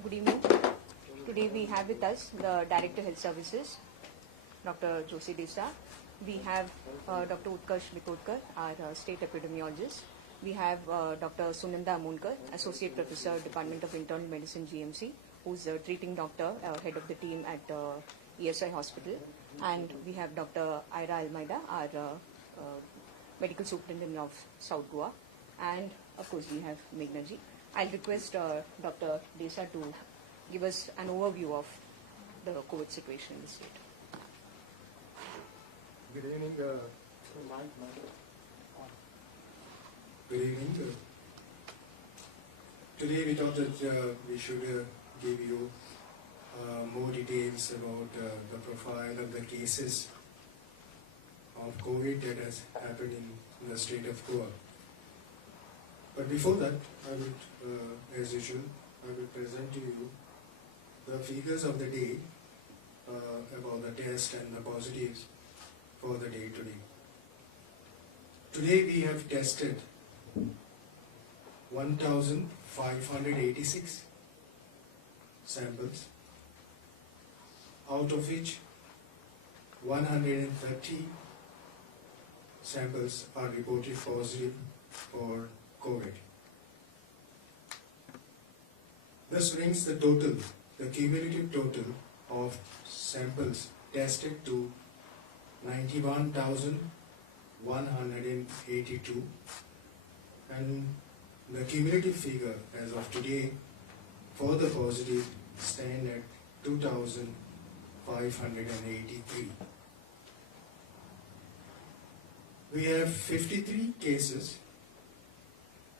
Good evening. Today we have with us the Director Health Services, Dr. Josie Desai. We have Dr. Utkarsh Vitodkar, our State Epidemiologist. We have Dr. Sunanda Amonkar, Associate Professor, Department of Internal Medicine, GMC, who's a treating doctor, head of the team at ESI Hospital. And we have Dr. Ira Almeida, our Medical Superintendent of South Goa. And of course we have Meghna ji. I'll request Dr. Desai to give us an overview of the COVID situation in the state. Good evening. Good evening. Today we thought that we should give you more details about the profile of the cases of COVID that has happened in the state of Goa. But before that, I would, as usual, I will present to you the figures of the day about the test and the positives for the day today. Today we have tested 1,586 samples, out of which 130 samples are reported positive for COVID. This brings the total, the cumulative total of samples tested to 91,182, and the cumulative figure as of today for the positive stand at 2,583. We have 53 cases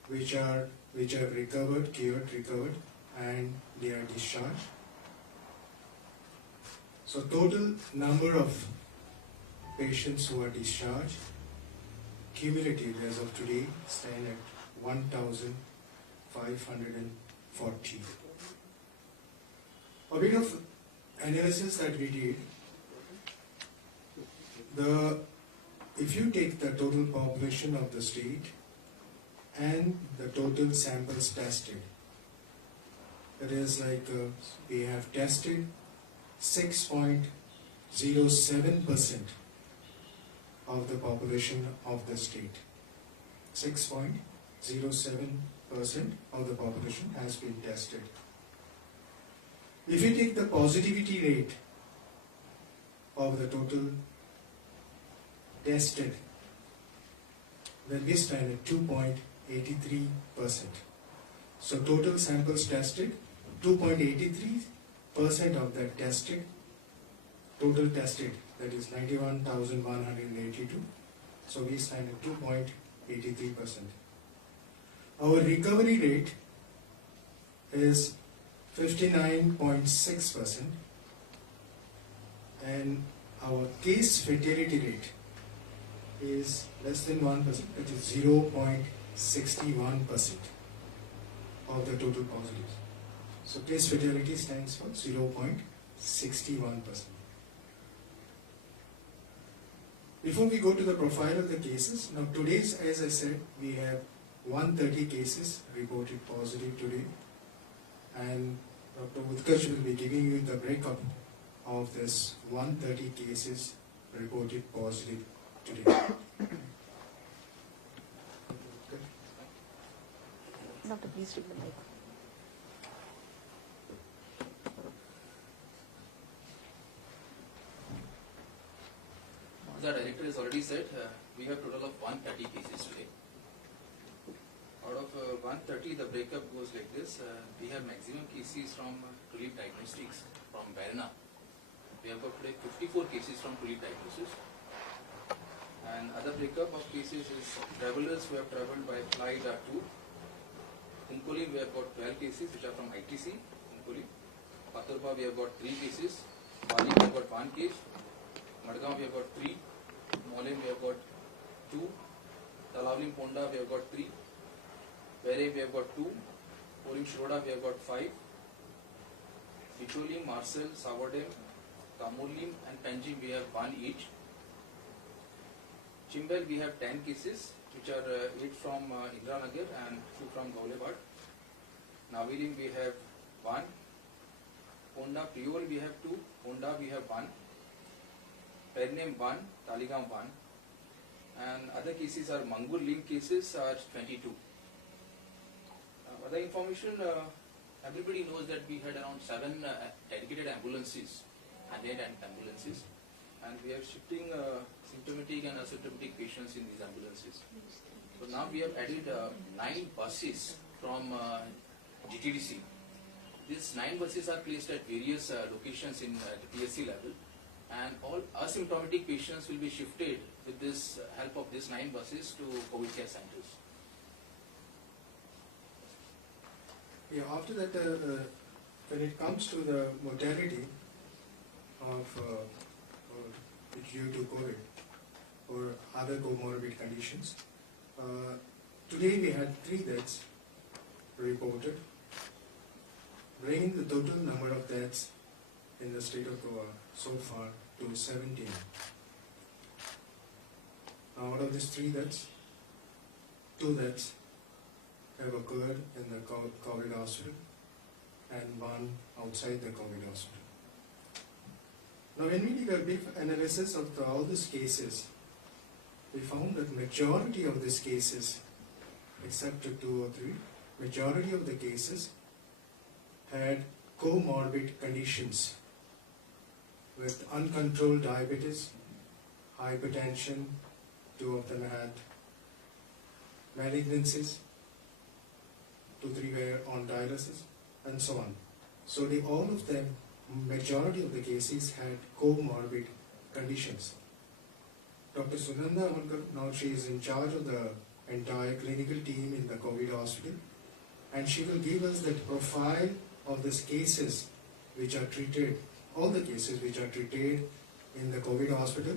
which are recovered, and they are discharged. So total number of patients who are discharged cumulative as of today stand at 1,540. A bit of analysis that we did. If you take the total population of the state and the total samples tested, it is like we have tested 6.07% of the population of the state. 6.07% of the population has been tested. If you take the positivity rate of the total tested, then we stand at 2.83%. So total samples tested, 2.83% of that tested, total tested, that is 91,182. So we stand at 2.83%. Our recovery rate is 59.6%, and our case fatality rate is less than 1%, that is 0.61% of the total positives. So case fatality stands for 0.61%. Before we go to the profile of the cases, now today's, as I said, we have 130 cases reported positive today, and Dr. Utkarsh will be giving you the breakup of this 130 cases reported positive today. Doctor, please take the mic. The director has already said we have total of 130 cases today. Out of 130, the breakup goes like this. We have maximum cases from Tulip Diagnostics from Varna. We have got today 54 cases from Tulip Diagnosis. And other breakup of cases is travelers who have travelled by flight are 2. Hinkoli, we have got 12 cases which are from ITC. Hinkoli. Paturba, we have got 3 cases. Bali, we have got 1 case. Madgaon, we have got 3. Molim, we have got 2. Talavlim, Ponda, we have got 3. Vere, we have got 2. Porim, Shroda, we have got 5. Bicholim, Marcel, Savadem, Kamulim and Panjim, we have 1 each. Chimbel, we have 10 cases, which are 8 from Indranagar and 2 from Gaulebad. Navilim, we have 1. Honda Priol we have 2, Honda we have 1, Pername 1, Talegaon 1, and other cases are Mangur link cases are 22. Other information, everybody knows that we had around 7 dedicated ambulances, hand-in-hand ambulances, and we are shifting symptomatic and asymptomatic patients in these ambulances. So now we have added 9 buses from GTDC. These 9 buses are placed at various locations in the PSC level, and all asymptomatic patients will be shifted with this help of these 9 buses to COVID care centers. Yeah, after that, when it comes to the mortality of due to COVID or other comorbid conditions, today we had 3 deaths reported, bringing the total number of deaths in the state of Goa so far to 17. Now, out of these 3 deaths, 2 deaths have occurred in the COVID hospital and 1 outside the COVID hospital. Now, when we did a brief analysis of all these cases, we found that majority of these cases, except 2 or 3, majority of the cases had comorbid conditions with uncontrolled diabetes, hypertension, 2 of them had malignancies, 2-3 were on dialysis, and so on. So all of them, majority of the cases had comorbid conditions. Dr. Sunanda Avalkar, now she is in charge of the entire clinical team in the COVID hospital, and she will give us the profile of these cases which are treated, all the cases which are treated in the COVID hospital,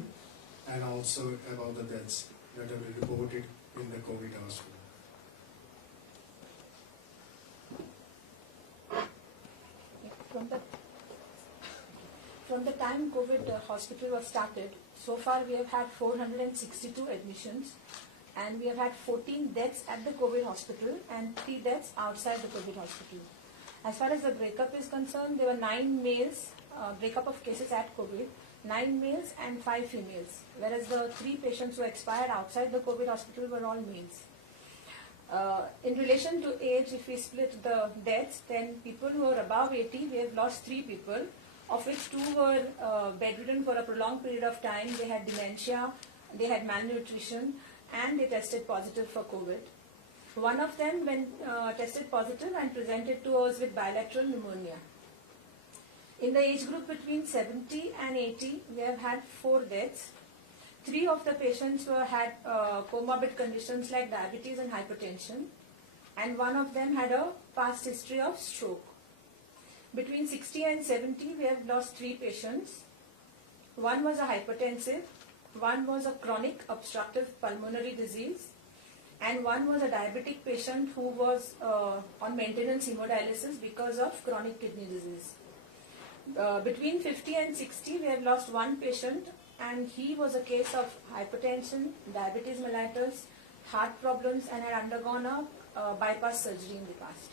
and also about the deaths that are reported in the COVID hospital. From the time COVID hospital was started, so far we have had 462 admissions, and we have had 14 deaths at the COVID hospital and 3 deaths outside the COVID hospital. As far as the breakup is concerned, there were 9 males, breakup of cases at COVID, 9 males and 5 females, whereas the 3 patients who expired outside the COVID hospital were all males. In relation to age, if we split the deaths, then people who are above 80, we have lost 3 people, of which 2 were bedridden for a prolonged period of time. They had dementia, they had malnutrition, and they tested positive for COVID. One of them when tested positive and presented to us with bilateral pneumonia. In the age group between 70 and 80, we have had 4 deaths. 3 of the patients had comorbid conditions like diabetes and hypertension, and 1 of them had a past history of stroke. Between 60 and 70, we have lost 3 patients. 1 was a hypertensive, 1 was a chronic obstructive pulmonary disease, and 1 was a diabetic patient who was on maintenance hemodialysis because of chronic kidney disease. Between 50 and 60, we have lost 1 patient, and he was a case of hypertension, diabetes mellitus, heart problems, and had undergone a bypass surgery in the past.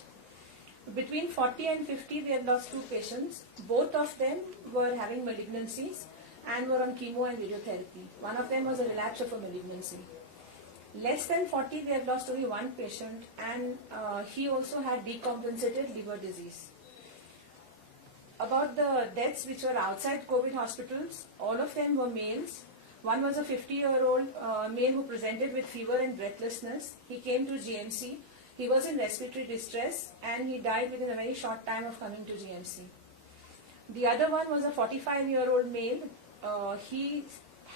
Between 40 and 50, we have lost 2 patients. Both of them were having malignancies and were on chemo and radiotherapy. One of them was a relapse of a malignancy. Less than 40, we have lost only 1 patient, and he also had decompensated liver disease. About the deaths which were outside COVID hospitals, all of them were males. One was a 50-year-old male who presented with fever and breathlessness. He came to GMC. He was in respiratory distress, and he died within a very short time of coming to GMC. The other one was a 45-year-old male. He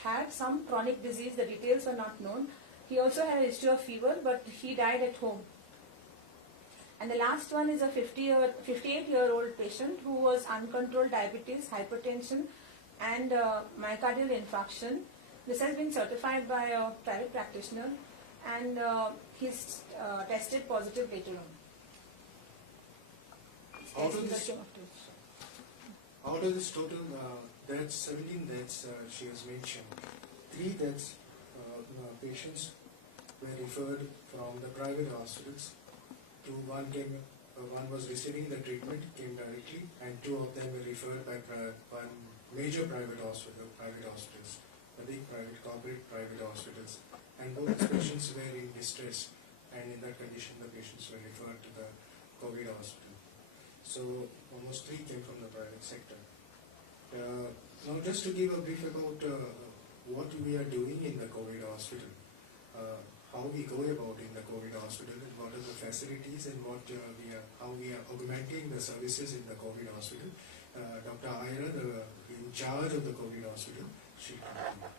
had some chronic disease. The details were not known. He also had a history of fever, but he died at home. And the last one is a 58-year-old patient who was uncontrolled diabetes, hypertension, and myocardial infarction. This has been certified by a private practitioner, and he's tested positive later on. Out of this total deaths, 17 deaths she has mentioned, 3 deaths, patients were referred from the private hospitals to 1 came one was receiving the treatment, came directly, and 2 of them were referred by one major private hospitals, the big corporate private hospitals. And both these patients were in distress, and in that condition the patients were referred to the COVID hospital. So almost 3 came from the private sector. Now just to give a brief about what we are doing in the COVID hospital, how we go about in the COVID hospital, and what are the facilities, and how we are augmenting the services in the COVID hospital. Dr. Aira, in charge of the COVID hospital, she continue.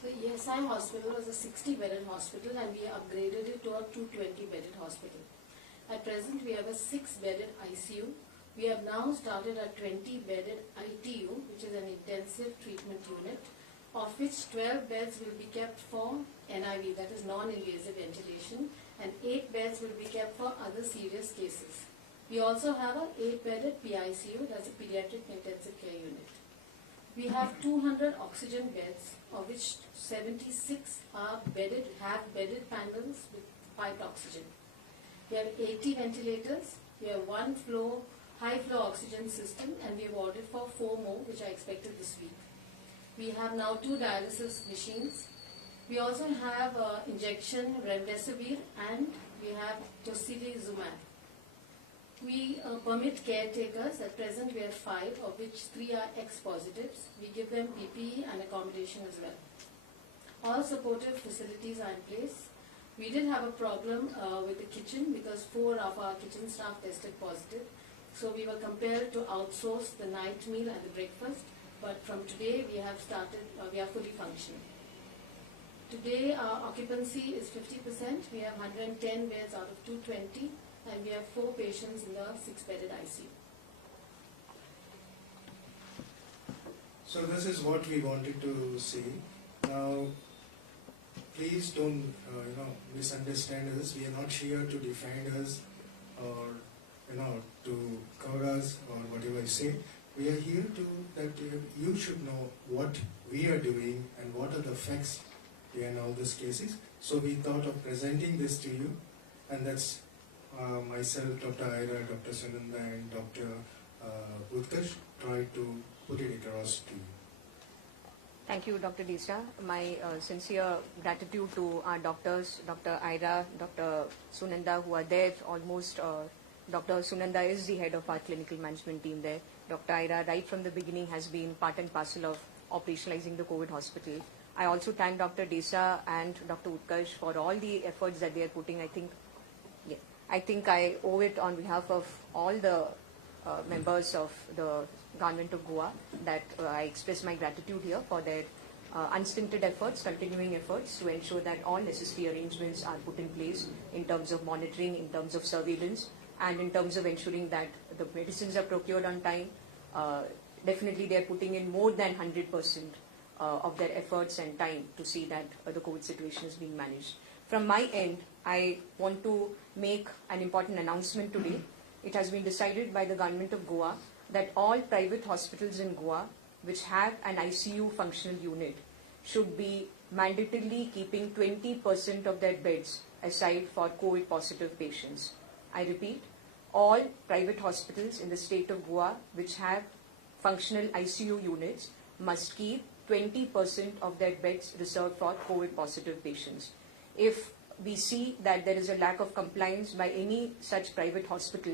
The ESI hospital was a 60-bedded hospital and we upgraded it to a 220-bedded hospital. At present, we have a 6-bedded ICU. We have now started a 20-bedded ITU, which is an intensive treatment unit, of which 12 beds will be kept for NIV, that is non-invasive ventilation, and 8 beds will be kept for other serious cases. We also have a 8-bedded PICU, that's a pediatric intensive care unit. We have 200 oxygen beds, of which 76 are bedded, have bedded panels with piped oxygen. We have 80 ventilators, we have 1 high flow oxygen system, and we have ordered for 4 more, which are expected this week. We have now 2 dialysis machines. We also have injection remdesivir, and we have tocilizumab. We permit caretakers. At present we have 5, of which 3 are ex-positives. We give them PPE and accommodation as well. All supportive facilities are in place. We did have a problem with the kitchen because 4 of our kitchen staff tested positive. So we were compelled to outsource the night meal and the breakfast. But from today we have started, we are fully functioning. Today our occupancy is 50%. We have 110 beds out of 220. And we have 4 patients in the 6-bedded ICU. So this is what we wanted to say. Now, please don't misunderstand us. We are not here to defend us or to cover us or whatever I say. We are here that you should know what we are doing and what are the facts behind all these cases. So we thought of presenting this to you, and that's myself, Dr. Aira, Dr. Sunanda, and Dr. Utkarsh tried to put it across to you. Thank you, Dr. Desra. My sincere gratitude to our doctors, Dr. Aira, Dr. Sunanda, who are there almost. Dr. Sunanda is the head of our clinical management team there. Dr. Aira, right from the beginning, has been part and parcel of operationalizing the COVID hospital. I also thank Dr. Desra and Dr. Utkarsh for all the efforts that they are putting. I think I owe it on behalf of all the members of the government of Goa that I express my gratitude here for their unstinted efforts, continuing efforts to ensure that all necessary arrangements are put in place in terms of monitoring, in terms of surveillance, and in terms of ensuring that the medicines are procured on time. Definitely they are putting in more than 100% of their efforts and time to see that the COVID situation is being managed. From my end, I want to make an important announcement today. It has been decided by the government of Goa that all private hospitals in Goa which have an ICU functional unit should be mandatorily keeping 20% of their beds aside for COVID positive patients. I repeat, all private hospitals in the state of Goa which have functional ICU units must keep 20% of their beds reserved for COVID positive patients. If we see that there is a lack of compliance by any such private hospital,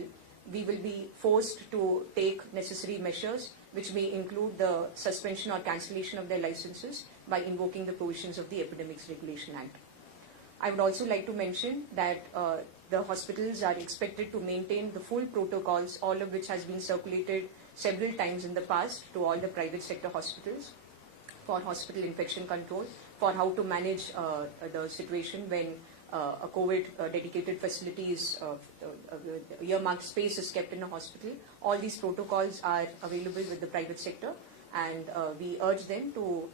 we will be forced to take necessary measures, which may include the suspension or cancellation of their licenses by invoking the provisions of the Epidemics Regulation Act. I would also like to mention that the hospitals are expected to maintain the full protocols, all of which has been circulated several times in the past to all the private sector hospitals for hospital infection control, for how to manage the situation when a COVID dedicated facility is earmarked space is kept in a hospital. All these protocols are available with the private sector, and we urge them to,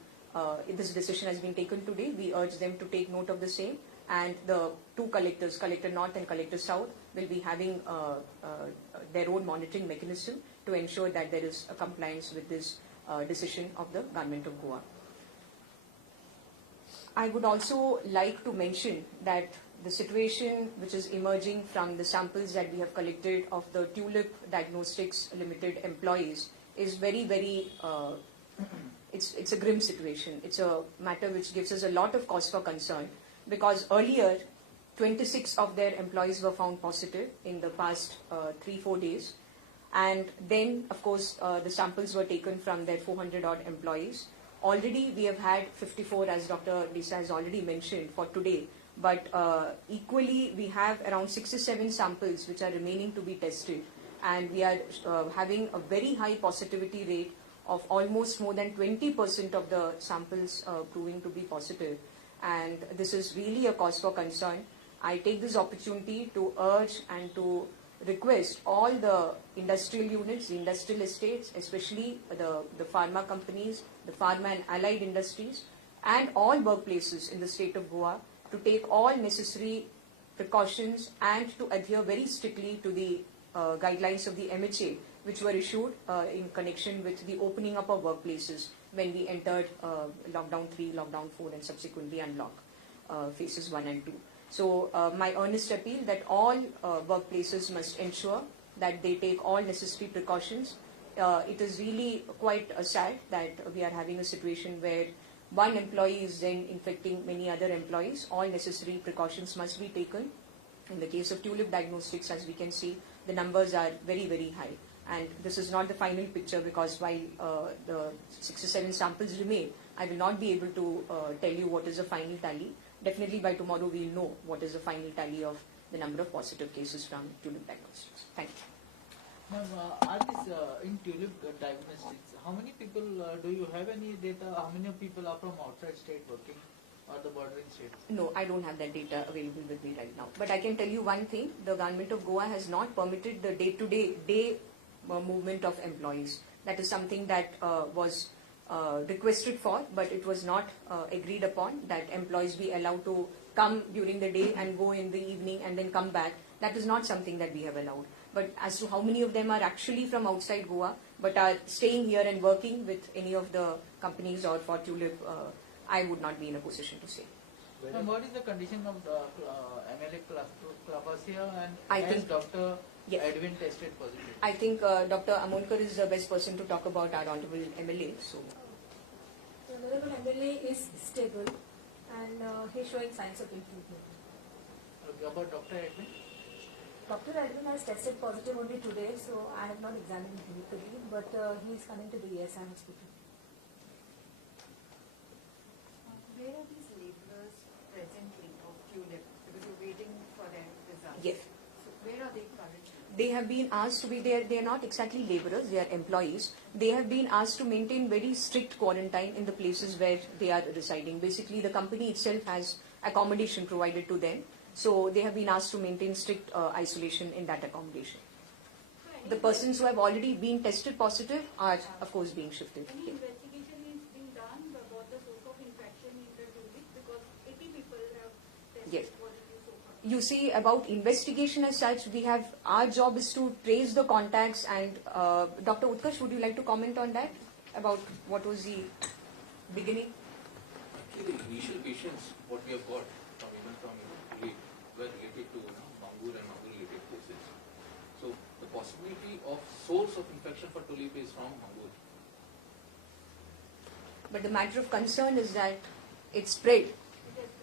if this decision has been taken today, we urge them to take note of the same, and the 2 collectors, Collector North and Collector South, will be having their own monitoring mechanism to ensure that there is a compliance with this decision of the government of Goa. I would also like to mention that the situation which is emerging from the samples that we have collected of the Tulip Diagnostics Limited employees is very, very, it's a grim situation. It's a matter which gives us a lot of cause for concern, because earlier 26 of their employees were found positive in the past 3-4 days. And then, of course, the samples were taken from their 400 odd employees. Already we have had 54, as Dr. Desai has already mentioned, for today. But equally, we have around 67 samples which are remaining to be tested. And we are having a very high positivity rate of almost more than 20% of the samples proving to be positive. And this is really a cause for concern. I take this opportunity to urge and to request all the industrial units, the industrial estates, especially the pharma companies, the pharma and allied industries, and all workplaces in the state of Goa to take all necessary precautions and to adhere very strictly to the guidelines of the MHA, which were issued in connection with the opening up of workplaces when we entered lockdown 3, lockdown 4, and subsequently unlock phases 1 and 2. So my earnest appeal that all workplaces must ensure that they take all necessary precautions. It is really quite sad that we are having a situation where one employee is then infecting many other employees. All necessary precautions must be taken. In the case of Tulip Diagnostics, as we can see, the numbers are very, very high. And this is not the final picture, because while the 67 samples remain, I will not be able to tell you what is the final tally. Definitely by tomorrow we will know what is the final tally of the number of positive cases from Tulip Diagnostics. Thank you. Ma'am, are these in Tulip Diagnostics, how many people, do you have any data, how many people are from outside state working or the bordering states? No, I don't have that data available with me right now. But I can tell you one thing, the government of Goa has not permitted the day-to-day movement of employees. That is something that was requested for, but it was not agreed upon, that employees be allowed to come during the day and go in the evening and then come back. That is not something that we have allowed. But as to how many of them are actually from outside Goa but are staying here and working with any of the companies or for Tulip, I would not be in a position to say. And what is the condition of the MLA Clapasia and I has think- Dr. Yes. Edwin tested positive? I think Dr. Amolkar is the best person to talk about our honorable MLA. So, The Honorable MLA is stable and he's showing signs of improvement. Okay, about Dr. Edwin? Dr. Edwin has tested positive only today, so I have not examined him today, but he is coming to the ESI hospital. Where are these laborers presently of Tulip? Because you're waiting for their results. yes. So where are they currently? They have been asked to be there. They are not exactly laborers, they are employees. They have been asked to maintain very strict quarantine in the places where they are residing. Basically, the company itself has accommodation provided to them. So they have been asked to maintain strict isolation in that accommodation. The persons who have already been tested positive are, of course, being shifted. Any investigation is being done about the source of infection in the Tulip, because 80 people have tested Yes. positive so far. You see, about investigation as such, we have, our job is to trace the contacts, and Dr. Utkarsh, would you like to comment on that? About what was the beginning? Actually, the initial patients, what we have got from even from Tulip, were related to Mangur and Mangur related cases. So the possibility of source of infection for Tulip is from Mangur. But the matter of concern is that it spread.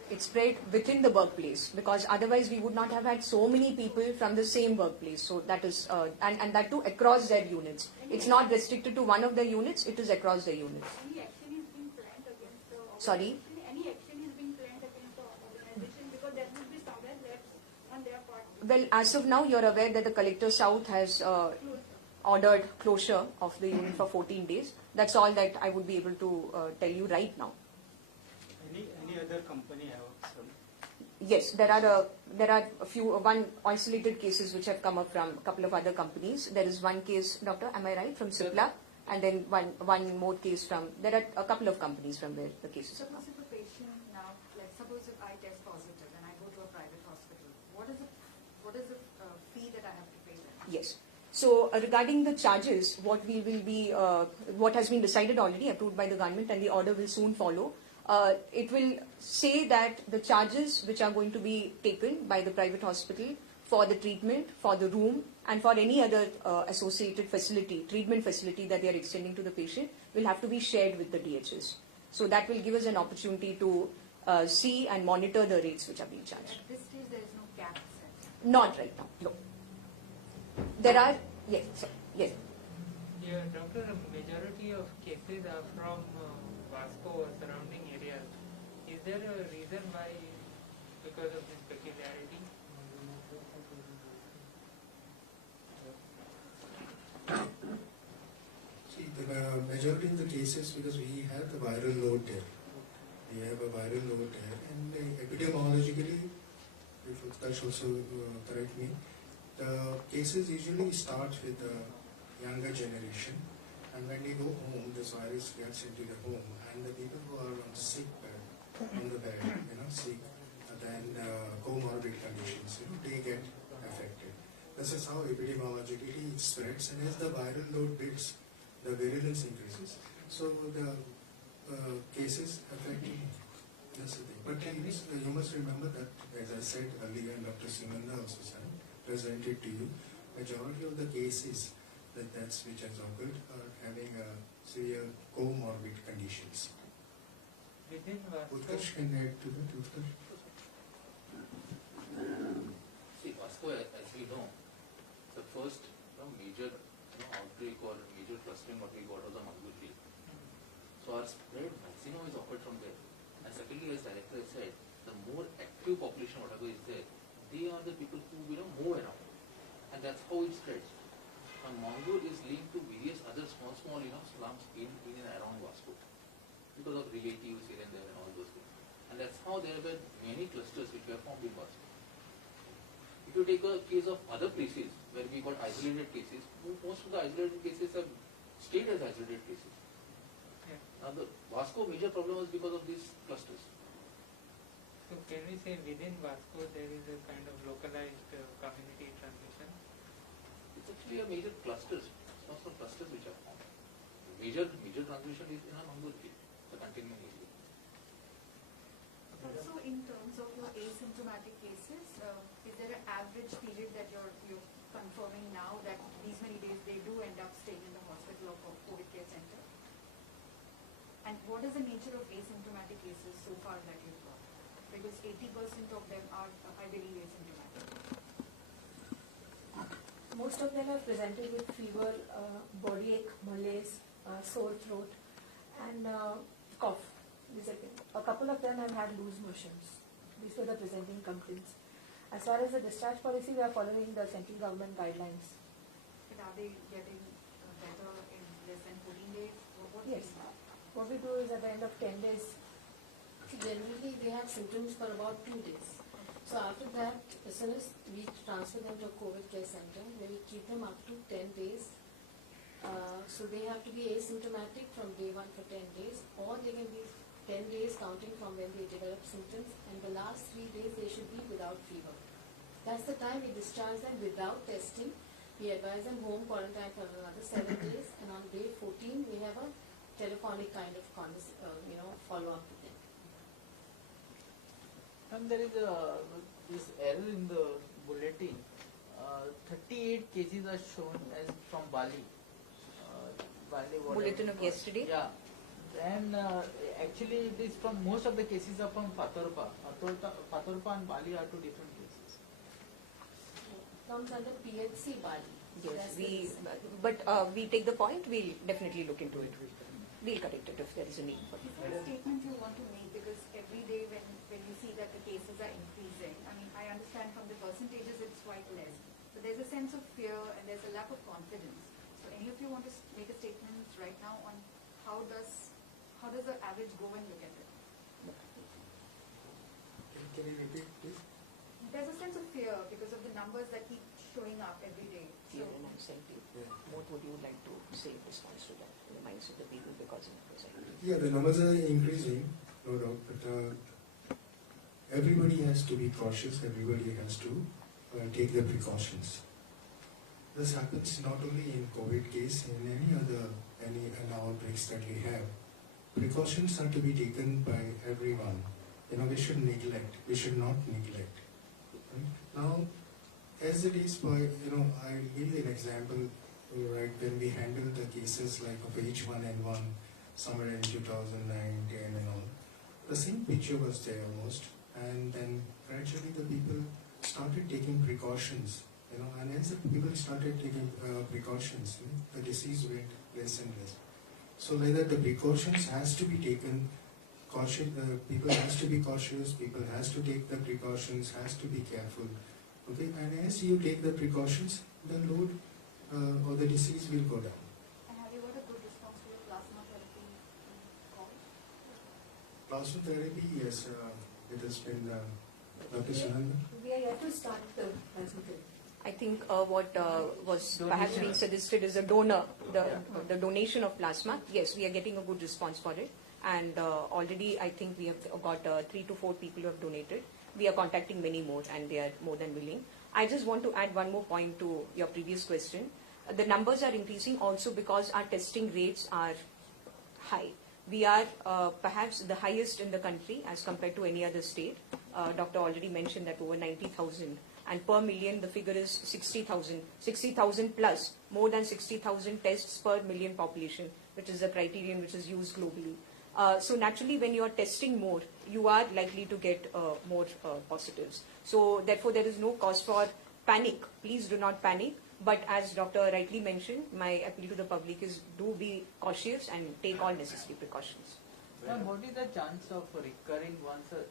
It spread within the workplace, because otherwise we would not have had so many people from the same workplace. So that is, and that too across their units. It's not restricted to one of the units, it is across the units. Any action is being planned against the organization? Sorry? Any action is being planned against the organization, because there will be somewhere lapse on their part. Well, as of now, you're aware that the Collector South has ordered closure of the unit for 14 days. That's all that I would be able to tell you right now. Any other company have some? Yes, there are a few, one isolated cases which have come up from a couple of other companies. There is one case, Doctor, am I right, from Cipla, and then one more case from, there are a couple of companies from where the cases have come. Suppose if a patient now, like suppose if I test positive and I go to a private hospital, what is the fee that I have to pay them? Yes. So regarding the charges, what we will be, what has been decided already, approved by the government, and the order will soon follow. it will say that the charges which are going to be taken by the private hospital for the treatment, for the room, and for any other associated facility, treatment facility that they are extending to the patient, will have to be shared with the DHS. So that will give us an opportunity to see and monitor the rates which are being charged. At this stage, there is no cap set. Not right now, no. There are, yes, sir, yes. Yeah, doctor, a majority of cases are from Vasco or surrounding areas. Is there a reason why, because of this peculiarity? See, the majority of the cases, because we have the viral load there. We have a viral load there, and epidemiologically, if Utkarsh also correct me, the cases usually start with the younger generation, and when they go home, this virus gets into the home, and the people who are on sick bed, on the bed, sick, then comorbid conditions, they get affected. This is how epidemiologically it spreads, and as the viral load builds, the virulence increases. So the cases affecting, that's the thing. But you must remember that, as I said earlier, and Dr. Simanda also said, presented to you, majority of the cases like that's which has occurred are having severe comorbid conditions. Within Vasco, Utkarsh can add to that, Utkarsh. See, Vasco, as we know, the first major outbreak or major clustering what we got was the Mangur field. So our spread maximum is occurred from there. And secondly, as director has said, the more active population whatever is there, they are the people who move around. And that's how it spreads. And Mangur is linked to various other small slums in and around Vasco because of relatives here and there and all those things. And that's how there have been many clusters which were formed in Vasco. If you take a case of other places where we got isolated cases, most of the isolated cases have stayed as isolated cases. yeah. Now the Vasco major problem was because of these clusters. So can we say within Vasco there is a kind of localized community transmission? It's actually a major clusters. It's not some clusters which are formed. Major transmission is in a Mangur field, the containment area. Also, in terms of your asymptomatic cases, is there an average period that you're confirming now that these many days they do end up staying in the hospital or COVID care center? And what is the nature of asymptomatic cases so far that you've got? Because 80% of them are, I believe, asymptomatic. Most of them are presented with fever, body ache, malaise, sore throat, and cough. A couple of them have had loose motions. These were the presenting complaints. As far as the discharge policy, we are following the central government guidelines. But are they getting better in less than 14 days? What Yes. What we do is at the end of 10 days, Generally, they have symptoms for about 2 days. So after that, as soon as we transfer them to a COVID care center, where we keep them up to 10 days. So they have to be asymptomatic from day 1 for 10 days, or they can be 10 days counting from when they develop symptoms, and the last 3 days they should be without fever. That's the time we discharge them without testing. We advise them home quarantine for another 7 days, and on day 14 we have a telephonic kind of follow-up with them. And there is this error in the bulletin. 38 cases are shown as from Bali. Bali Bulletin of yesterday? Yeah. And actually it is from, most of the cases are from Fatorpa. Fatorpa and Bali are two different cases. Comes under PHC Bali. Yes, That's the reason. but we take the point, we'll definitely look into it. We'll correct it if there is a need for Is it. there a statement you want to make? Because every day when you see that the cases are increasing, I mean, I understand from the percentages it's quite less, but there's a sense of fear and there's a lack of confidence. So any of you want to make a statement right now on how does the average go and look at it? Can you repeat, please? There's a sense of fear because of the numbers that keep showing up every day. So, Fear and anxiety. What would you like to say in response to that in the minds of the people because of the anxiety? Yeah, the numbers are increasing, no doubt, but everybody has to be cautious, everybody has to take the precautions. This happens not only in COVID case, in any outbreaks that we have. precautions are to be taken by everyone. We should not neglect. Right? Now, as it is by, I'll give you an example, right, when we handled the cases like of H1N1 somewhere in 2009, 10 and all, the same picture was there almost, and then gradually the people started taking precautions, and as the people started taking precautions, the disease went less and less. So like that, the precautions has to be taken, people has to be cautious, people has to take the precautions, has to be careful. Okay, and as you take the precautions, the load or the disease will go down. And have you got a good response to your plasma therapy calls? Plasma therapy, yes, it has been, Dr. Sunanda. We are yet to start the plasma therapy. I think what was perhaps being suggested is a donor, the donation of plasma. Yes, we are getting a good response for it. And already I think we have got 3 to 4 people who have donated. We are contacting many more and they are more than willing. I just want to add one more point to your previous question. The numbers are increasing also because our testing rates are high. We are perhaps the highest in the country as compared to any other state. Doctor already mentioned that over 90,000. And per million, the figure is 60,000. 60,000 plus, more than 60,000 tests per million population, which is the criterion which is used globally. So naturally, when you are testing more, you are likely to get more positives. So therefore, there is no cause for panic. Please do not panic. But as Doctor rightly mentioned, my appeal to the public is do be cautious and take all necessary precautions. Ma'am, what is the chance of recurring once an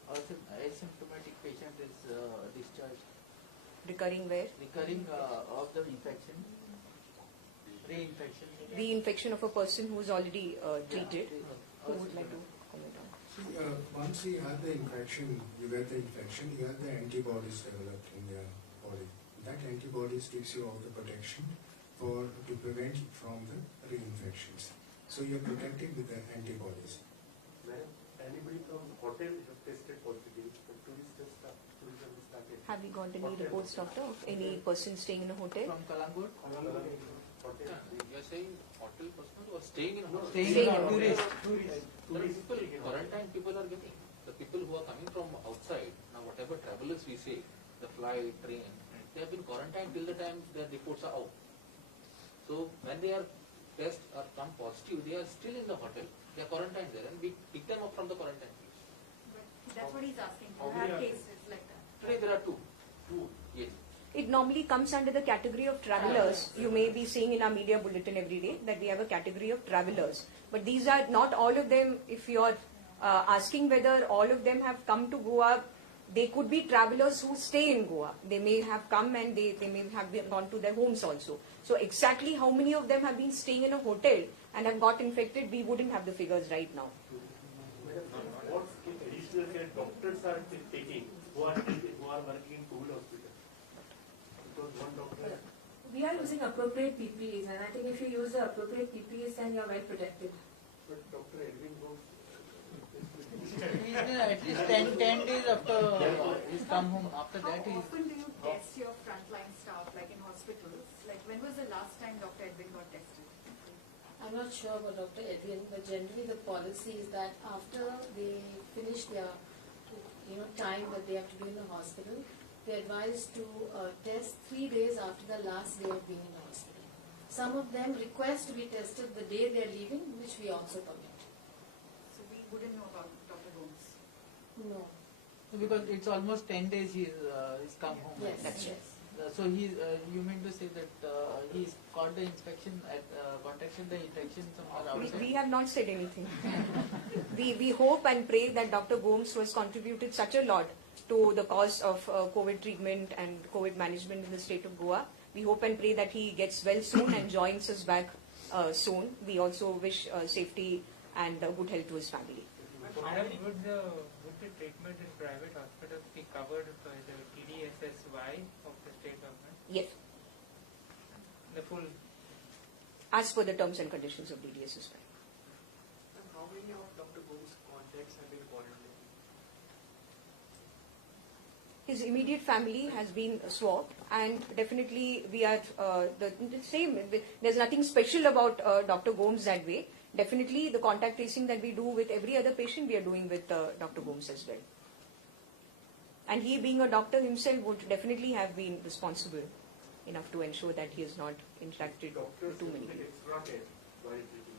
asymptomatic patient is discharged? Recurring where? Recurring of the infection, reinfection. Reinfection of a person who is already treated. Who would like to comment on? See, once you have the infection, you get the infection, you have the antibodies developed in your body. That antibodies gives you all the protection to prevent you from the reinfections. So you're protected with the antibodies. Madam, anybody from hotel have tested positive, but tourism started. Have we got any reports, Doctor, of any person staying in a hotel? From Kalangur? You're saying hotel personnel or staying in hotel? Staying in a tourist. Quarantine people are getting. The people who are coming from outside, now whatever travelers we say, the flight, train, they have been quarantined till the time their reports are out. So when they are test or come positive, they are still in the hotel. They are quarantined there and we pick them up from the quarantine place. But that's what he's asking. How You many have are cases like that. Today there are two. Yes. It normally comes under the category of travelers. You may be seeing in our media bulletin every day that we have a category of travelers. But these are not all of them. If you are asking whether all of them have come to Goa, they could be travelers who stay in Goa. They may have come and they may have gone to their homes also. So exactly how many of them have been staying in a hotel and have got infected, we wouldn't have the figures right now. What additional care doctors are taking who are working in COVID hospital? Because one doctor. We are using appropriate PPEs, and I think if you use the appropriate PPEs, then you are well protected. But Dr. Edwin Rose. At least 10 days after he's come home. After How that, he's often do you test your frontline staff, like in hospitals? Like when was the last time Dr. Edwin got tested? I'm not sure about Dr. Edwin, but generally the policy is that after they finish their time that they have to be in the hospital, they're advised to test 3 days after the last day of being in the hospital. Some of them request to be tested the day they're leaving, which we also permit. So we wouldn't know about Dr. Gomes. No. because it's almost 10 days he's come home. Yes. That's yes. So he, you mean to say that he's caught the infection, contacted the infection somewhere outside? We have not said anything. we hope and pray that Dr. Gomes, who has contributed such a lot to the cause of COVID treatment and COVID management in the state of Goa, we hope and pray that he gets well soon and joins us back soon. We also wish safety and good health to his family. Madam, would the treatment in private hospitals be covered by the TDSSY of the state government? Yes, The full. as per the terms and conditions of DDSSY. And how many of Dr. Gomes' contacts have been quarantined? his immediate family has been swabbed, and definitely we are the same. There's nothing special about Dr. Gomes that way. Definitely the contact tracing that we do with every other patient, we are doing with Dr. Gomes as well. And he, being a doctor himself, would definitely have been responsible enough to ensure that he has not interacted with too many people. Extra care while treating,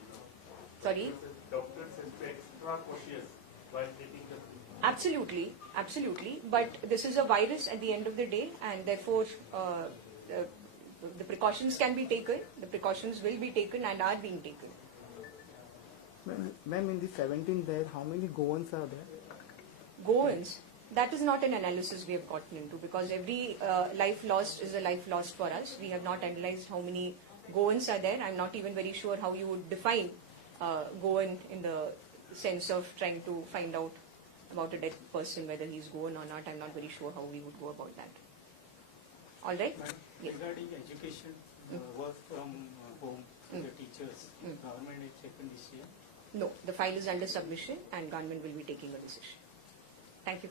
Sorry? Doctors have to be extra cautious while treating the people. Absolutely, absolutely. But this is a virus at the end of the day, and therefore the precautions can be taken. The precautions will be taken and are being taken. Ma'am, in the 17 there, how many Goans are there? Goans, that is not an analysis we have gotten into, because every life lost is a life lost for us. We have not analyzed how many Goans are there. I'm not even very sure how you would define Goan in the sense of trying to find out about a dead person, whether he's Goan or not. I'm not very sure how we would go about that. All right? Ma'am, Yes. regarding education, work from home, the teachers, government has taken this year. No, the file is under submission and government will be taking a decision. Thank you.